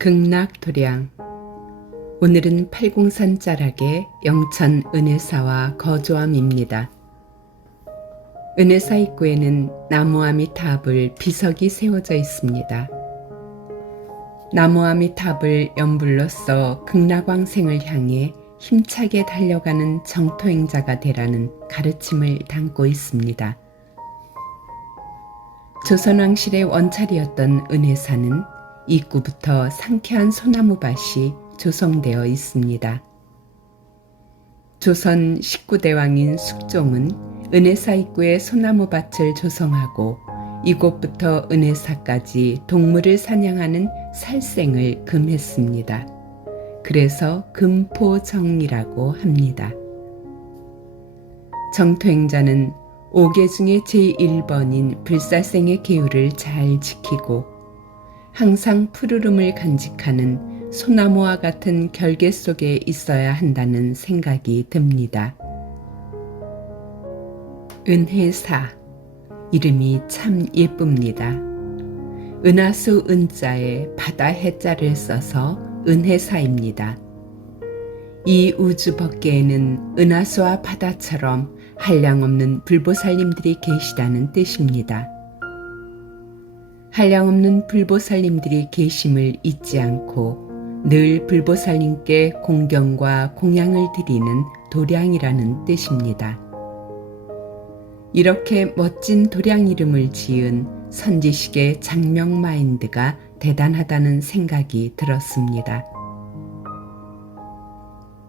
극락도량. 오늘은 팔공산 자락의 영천 은혜사와 거조함입니다. 은혜사 입구에는 나무아미탑을 비석이 세워져 있습니다. 나무아미탑을 연불로써 극락왕생을 향해 힘차게 달려가는 정토행자가 되라는 가르침을 담고 있습니다. 조선왕실의 원찰이었던 은혜사는 입구부터 상쾌한 소나무밭이 조성되어 있습니다. 조선 19대왕인 숙종은 은혜사 입구에 소나무밭을 조성하고 이곳부터 은혜사까지 동물을 사냥하는 살생을 금했습니다. 그래서 금포정이라고 합니다. 정토행자는 5개 중에 제1번인 불살생의 계율을 잘 지키고 항상 푸르름을 간직하는 소나무와 같은 결계 속에 있어야 한다는 생각이 듭니다. 은혜사, 이름이 참 예쁩니다. 은하수 은자에 바다 해자를 써서 은혜사입니다. 이 우주 법계에는 은하수와 바다처럼 한량없는 불보살님들이 계시다는 뜻입니다. 한량없는 불보살님들이 계심을 잊지 않고 늘 불보살님께 공경과 공양을 드리는 도량이라는 뜻입니다. 이렇게 멋진 도량 이름을 지은 선지식의 장명 마인드가 대단하다는 생각이 들었습니다.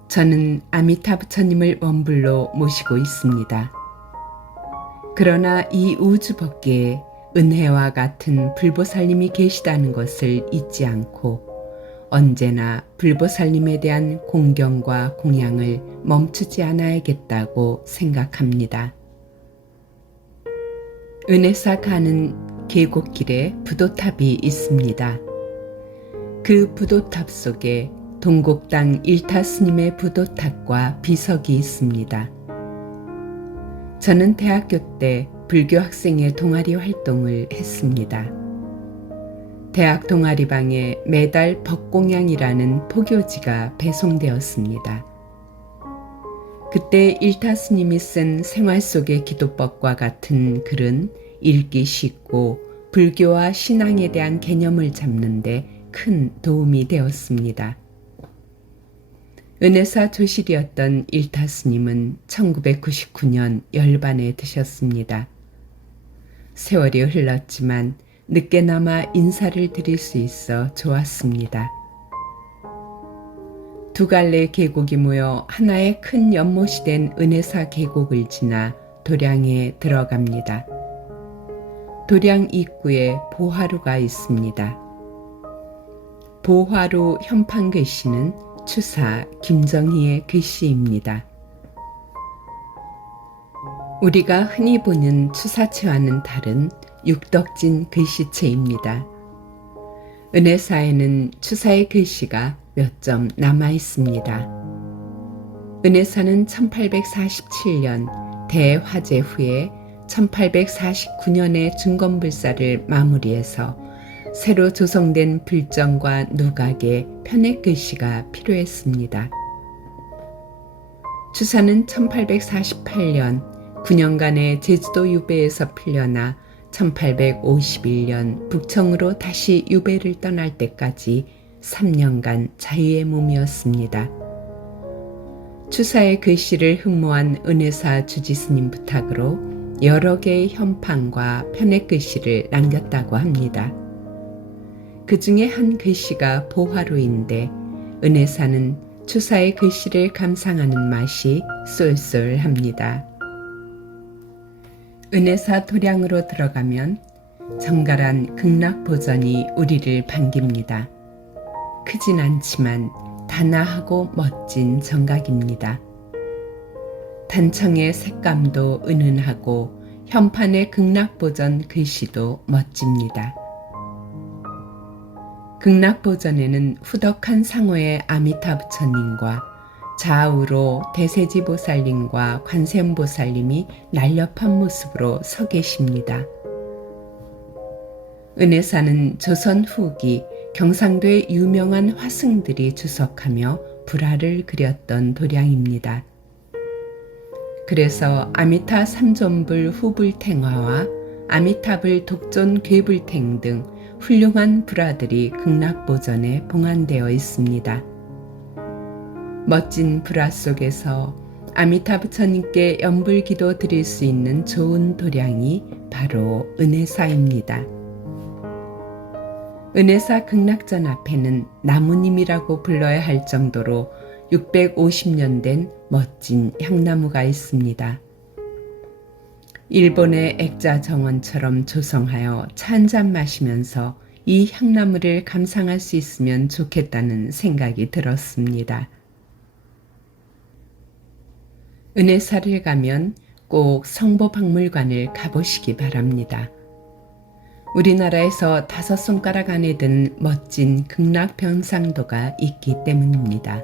저는 아미타 부처님을 원불로 모시고 있습니다. 그러나 이 우주 법계에 은혜와 같은 불보살님이 계시다는 것을 잊지 않고 언제나 불보살님에 대한 공경과 공양을 멈추지 않아야겠다고 생각합니다. 은혜사 가는 계곡길에 부도탑이 있습니다. 그 부도탑 속에 동곡당 일타 스님의 부도탑과 비석이 있습니다. 저는 대학교 때 불교 학생의 동아리 활동을 했습니다. 대학 동아리방에 매달 법공양이라는 포교지가 배송되었습니다. 그때 일타 스님이 쓴 생활 속의 기도법과 같은 글은 읽기 쉽고 불교와 신앙에 대한 개념을 잡는데 큰 도움이 되었습니다. 은혜사 조실이었던 일타 스님은 1999년 열반에 드셨습니다. 세월이 흘렀지만 늦게나마 인사를 드릴 수 있어 좋았습니다. 두 갈래 계곡이 모여 하나의 큰 연못이 된 은혜사 계곡을 지나 도량에 들어갑니다. 도량 입구에 보화루가 있습니다. 보화루 현판 글씨는 추사 김정희의 글씨입니다. 우리가 흔히 보는 추사체와는 다른 육덕진 글씨체입니다. 은혜사에는 추사의 글씨가 몇 점 남아 있습니다. 은혜사는 1847년 대화재 후에 1849년에 중건불사를 마무리해서 새로 조성된 불정과 누각에 편액 글씨가 필요했습니다. 추사는 1848년 9년간의 제주도 유배에서 풀려나 1851년 북청으로 다시 유배를 떠날 때까지 3년간 자유의 몸이었습니다. 추사의 글씨를 흠모한 은혜사 주지스님 부탁으로 여러 개의 현판과 편액 글씨를 남겼다고 합니다. 그 중에 한 글씨가 보화루인데 은혜사는 추사의 글씨를 감상하는 맛이 쏠쏠합니다. 은혜사 도량으로 들어가면 정갈한 극락보전이 우리를 반깁니다. 크진 않지만 단아하고 멋진 정각입니다. 단청의 색감도 은은하고 현판의 극락보전 글씨도 멋집니다. 극락보전에는 후덕한 상호의 아미타 부처님과 좌우로 대세지보살님과 관세음보살님이 날렵한 모습으로 서 계십니다. 은혜사는 조선 후기 경상도의 유명한 화승들이 주석하며 불화를 그렸던 도량입니다. 그래서 아미타 삼존불 후불탱화와 아미타불 독존 괴불탱 등 훌륭한 불화들이 극락보전에 봉안되어 있습니다. 멋진 불화 속에서 아미타 부처님께 연불기도 드릴 수 있는 좋은 도량이 바로 은혜사입니다. 은혜사 극락전 앞에는 나무님이라고 불러야 할 정도로 650년 된 멋진 향나무가 있습니다. 일본의 액자 정원처럼 조성하여 차 한잔 마시면서 이 향나무를 감상할 수 있으면 좋겠다는 생각이 들었습니다. 은혜사를 가면 꼭 성보박물관을 가보시기 바랍니다. 우리나라에서 5손가락 안에 든 멋진 극락병상도가 있기 때문입니다.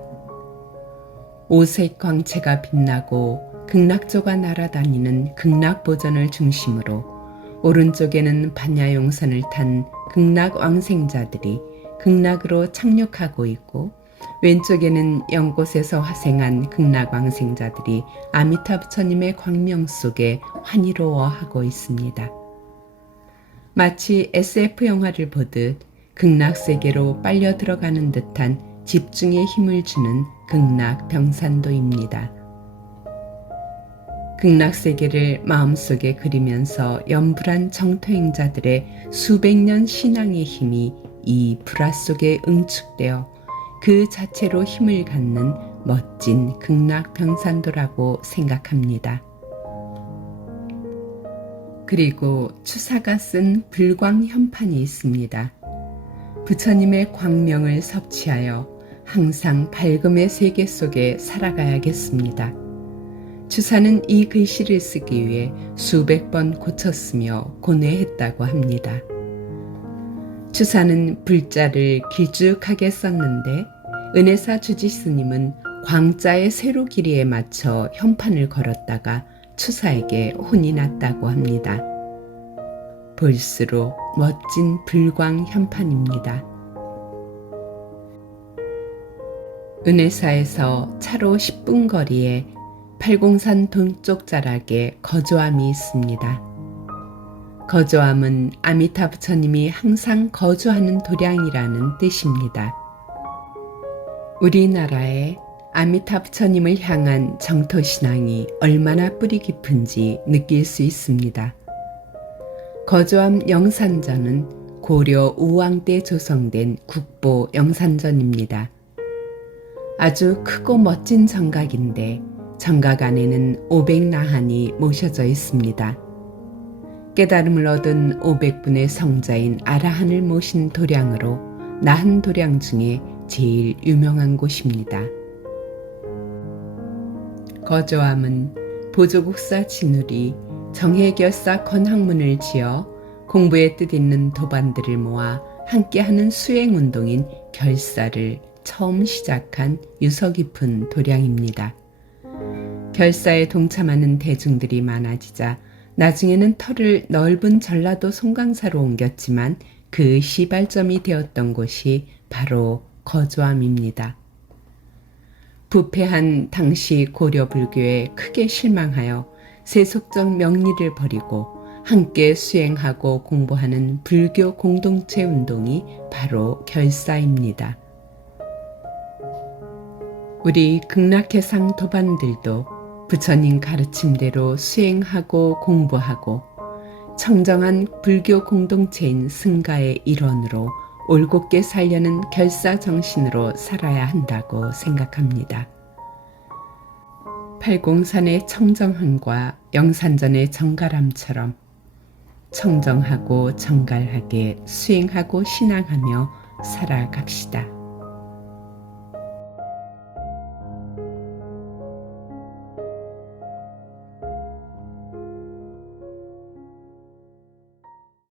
오색 광채가 빛나고 극락조가 날아다니는 극락보전을 중심으로 오른쪽에는 반야용선을 탄 극락왕생자들이 극락으로 착륙하고 있고 왼쪽에는 연꽃에서 화생한 극락왕생자들이 아미타 부처님의 광명 속에 환희로워하고 있습니다. 마치 SF 영화를 보듯 극락세계로 빨려 들어가는 듯한 집중의 힘을 주는 극락병산도입니다. 극락세계를 마음속에 그리면서 염불한 정토행자들의 수백 년 신앙의 힘이 이 불화 속에 응축되어 그 자체로 힘을 갖는 멋진 극락병산도라고 생각합니다. 그리고 추사가 쓴 불광현판이 있습니다. 부처님의 광명을 섭취하여 항상 밝음의 세계 속에 살아가야겠습니다. 추사는 이 글씨를 쓰기 위해 수백 번 고쳤으며 고뇌했다고 합니다. 추사는 불자를 길쭉하게 썼는데 은혜사 주지스님은 광자의 세로 길이에 맞춰 현판을 걸었다가 추사에게 혼이 났다고 합니다. 볼수록 멋진 불광 현판입니다. 은혜사에서 차로 10분 거리에 팔공산 동쪽 자락에 거조암이 있습니다. 거조암은 아미타 부처님이 항상 거주하는 도량이라는 뜻입니다. 우리나라에 아미타 부처님을 향한 정토신앙이 얼마나 뿌리 깊은지 느낄 수 있습니다. 거조암 영산전은 고려 우왕 때 조성된 국보 영산전입니다. 아주 크고 멋진 정각인데 정각 안에는 500나한이 모셔져 있습니다. 깨달음을 얻은 500분의 성자인 아라한을 모신 도량으로 나한 도량 중에 제일 유명한 곳입니다. 거조암은 보조국사 진울이 정해결사 건학문을 지어 공부에 뜻있는 도반들을 모아 함께하는 수행운동인 결사를 처음 시작한 유서 깊은 도량입니다. 결사에 동참하는 대중들이 많아지자 나중에는 터를 넓은 전라도 송강사로 옮겼지만 그 시발점이 되었던 곳이 바로 거조암입니다. 부패한 당시 고려 불교에 크게 실망하여 세속적 명리를 버리고 함께 수행하고 공부하는 불교 공동체 운동이 바로 결사입니다. 우리 극락해상 도반들도 부처님 가르침대로 수행하고 공부하고 청정한 불교 공동체인 승가의 일원으로 올곧게 살려는 결사 정신으로 살아야 한다고 생각합니다. 팔공산의 청정함과 영산전의 정갈함처럼 청정하고 정갈하게 수행하고 신앙하며 살아갑시다.